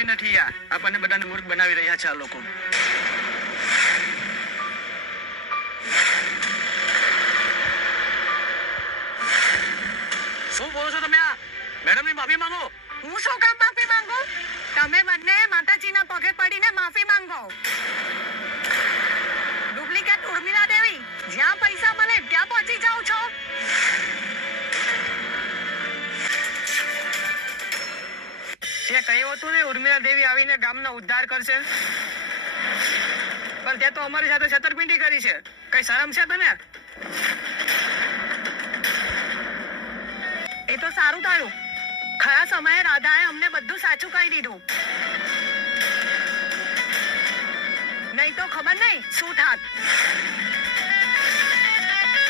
જેવી નથી યાર. આપણને બધાને મૂર્ખ બનાવી રહ્યા છે આ લોકો. શું બોલો છો તમે? આ મેડમની માફી માંગો. હું શું કામ માફી માંગુ? તમે બંને માતાજીના પગે પડીને માફી માંગો. ડુપ્લિકેટ ઉર્મિલા દેવી, જ્યાં પૈસા મળે ત્યાં પહોંચી જાઓ છો. તે કહ્યું હતું ને ઉર્મિલા દેવી આવીને ગામનો ઉદ્ધાર કરશે, પણ તે તો અમારી સાથે છેતરપિંડી કરી છે. કઈ શરમ છે તને? એ તો સારું થયું, ખરા સમયે રાધાએ અમને બધું સાચું કહી દીધું. નહીં તો ખબર નહીં શું થાત.